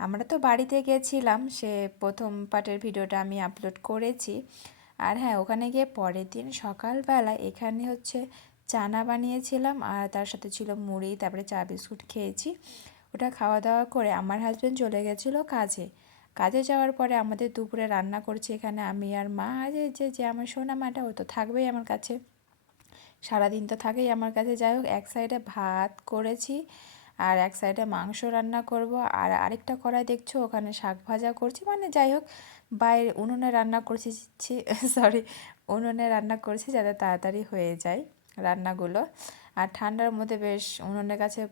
আমরা তো বাড়িতে গেছিলাম, সে প্রথম পার্টের ভিডিওটা আমি আপলোড করেছি। আর হ্যাঁ, ওখানে গিয়ে পরের দিন সকালবেলা এখানে হচ্ছে চানা বানিয়েছিলাম আর তার সাথে ছিল মুড়ি, তারপরে চা বিস্কুট খেয়েছি। ওটা খাওয়া দাওয়া করে আমার হাজব্যান্ড চলে গেছিলো কাজে। কাজে যাওয়ার পরে আমাদের দুপুরে রান্না করছি এখানে আমি আর মা। আর যে আমার সোনা মাটা, ও তো থাকবেই আমার কাছে, সারাদিন তো থাকেই আমার কাছে। যাই হোক, এক সাইডে ভাত করেছি আর এক সাইডে মাংস রান্না করব। আর আরেকটা কড়াই দেখছো ওখানে শাক ভাজা করছি, মানে যাই হোক বাইরে উনুনে রান্না করছি, সরি, উনুনে রান্না করছি যাতে তাড়াতাড়ি হয়ে যায় রান্নাগুলো। আর ঠান্ডার মধ্যে বেশ উনুনের কাছে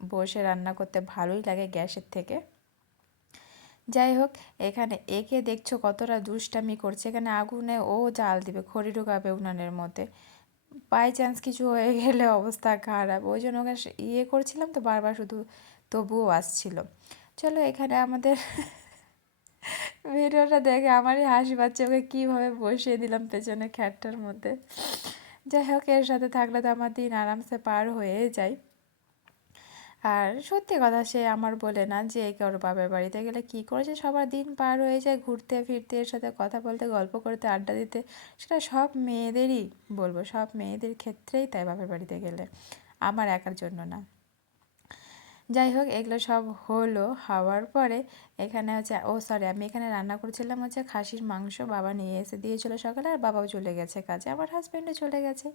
বসে রান্না করতে ভালোই লাগে গ্যাসের থেকে। যাই হোক, এখানে একে দেখছো কতটা দুষ্টামি করছে, এখানে আগুনে ও জাল দিবে, খড়ি ঢোকাবে উনানের মধ্যে। বাই চান্স কিছু হয়ে গেলে অবস্থা খারাপ, ওই জন্য ওকে করছিলাম তো বারবার, শুধু তবুও আসছিল। চলো, এখানে আমাদের ভিডিওটা দেখে আমারই হাসি পাচ্ছে, ওকে কীভাবে বসিয়ে দিলাম পেছনে খ্যাটটার মধ্যে। যাই হোক, এর সাথে থাকলে তো আমার দিন আরামসে পার হয়ে যায়। আর সত্যি কথা, সে আমার বলে না যে কারো বাবার বাড়িতে গেলে কী করেছে, সবার দিন পার হয়ে যায় ঘুরতে ফিরতে, এর সাথে কথা বলতে, গল্প করতে, আড্ডা দিতে। সেটা সব মেয়েদেরই বলবো, সব মেয়েদের ক্ষেত্রেই তাই বাবার বাড়িতে গেলে, আমার একার জন্য না। যাই হোক, এগুলো সব হলো, হওয়ার পরে এখানে হচ্ছে সরি, আমি এখানে রান্না করছিলাম হচ্ছে খাসির মাংস। বাবা নিয়ে এসে দিয়েছিলো সকালে, আর বাবাও চলে গেছে কাজে, আমার হাজব্যান্ডও চলে গেছে।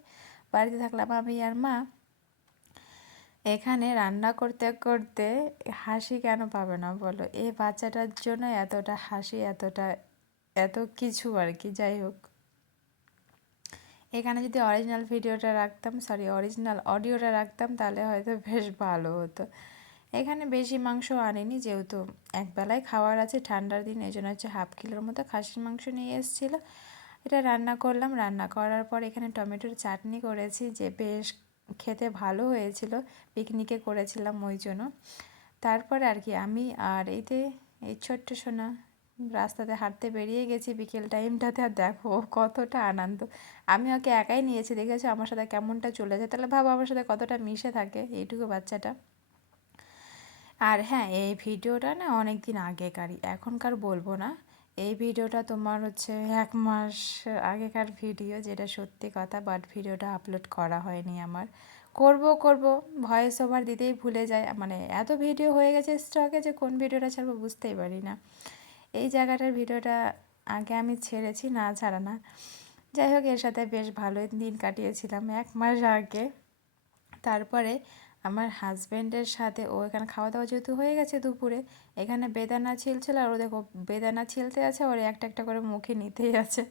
বাড়িতে থাকলাম আমি আর মা। এখানে রান্না করতে করতে হাসি কেন পাবে না বলো, এই বাচ্চাটার জন্য এতটা হাসি, এত কিছু আর কি। যাই হোক, এখানে যদি অরিজিনাল ভিডিওটা রাখতাম, সরি অরিজিনাল অডিওটা রাখতাম, তাহলে হয়তো বেশ ভালো হতো। এখানে বেশি মাংস আনিনি, যেহেতু একবেলায় খাওয়ার আছে, ঠান্ডার দিন, এই জন্য হচ্ছে 1/2 কিলোর মতো খাসির মাংস নিয়ে এসেছিলো। এটা রান্না করলাম, রান্না করার পর এখানে টমেটোর চাটনি করেছি, যে বেশ খেতে ভালো হয়েছিল, পিকনিকে করেছিলাম ওই জন্য। তারপরে আর কি আমি আর এই ছোট্ট সোনা রাস্তাতে হাঁটতে বেরিয়ে গেছি বিকেল টাইমটাতে। আর দেখো কতটা আনন্দ, আমি ওকে একাই নিয়েছি, দেখেছো আমার সাথে কেমনটা চলে যায়, তাহলে ভাবো আমার সাথে কতটা মিশে থাকে এইটুকু বাচ্চাটা। আর হ্যাঁ, এই ভিডিওটা না অনেক দিন আগেকারই, এখনকার বলবো না। এই ভিডিওটা তোমার হচ্ছে 1 মাস আগেকার ভিডিও, যেটা সত্যি কথা, বাট ভিডিওটা আপলোড করা হয়নি আমার। করব ভয়েস ওভার দিতেই ভুলে যায়, মানে এত ভিডিও হয়ে গেছে স্টকে যে কোন ভিডিওটা ছাড়বো বুঝতেই পারি না। এই জায়গাটার ভিডিওটা আগে আমি ছেড়েছি, না ছাড়া না। যাই হোক, এর সাথে বেশ ভালোই দিন কাটিয়েছিলাম 1 মাস আগে। তারপরে আমার হাজব্যান্ডের সাথে, ও এখানে খাওয়া দাওয়া যেহেতু হয়ে গেছে দুপুরে, এখানে বেদানা ছিলছিল, আর ও দেখো বেদানা ছিলতে আছে, ওর একটা একটা করে মুখে নিতেই আছে।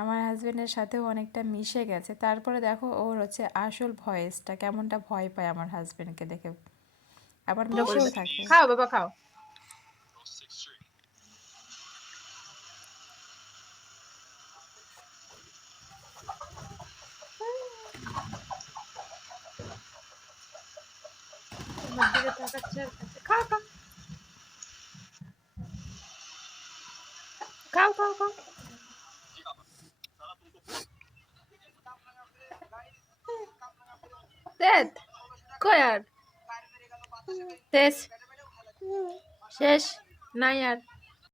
আমার হাজব্যান্ডের সাথেও অনেকটা মিশে গেছে। তারপরে দেখো ওর হচ্ছে আসল ভয়েসটা, কেমনটা ভয় পায় আমার হাজব্যান্ডকে দেখে, আবার বসেও থাকে। খাও বাবা খাও। আমার দিকে তাকাচ্ছে আর খাচ্ছে। খাও খাও খাও খাও খাও। দেখ কই আর শেষ শেষ নাই আর।